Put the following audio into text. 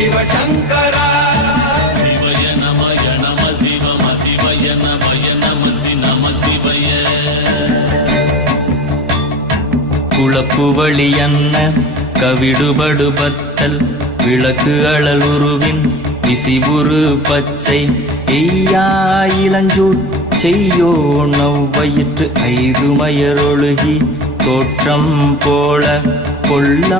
சிவசங்கரா சிவய நமய நம சிவம சிவய நமய நம நம சிவய குளப்புவழி அன்ன கவிடுபடு பத்தல் விளக்கு அழலுருவின் விசிபுரு பச்சை எய்யா இளஞ்சூட் செய்யோ நவ்வயிற்று ஐதுமயரொழுகி தோற்றம் போல கொள்ள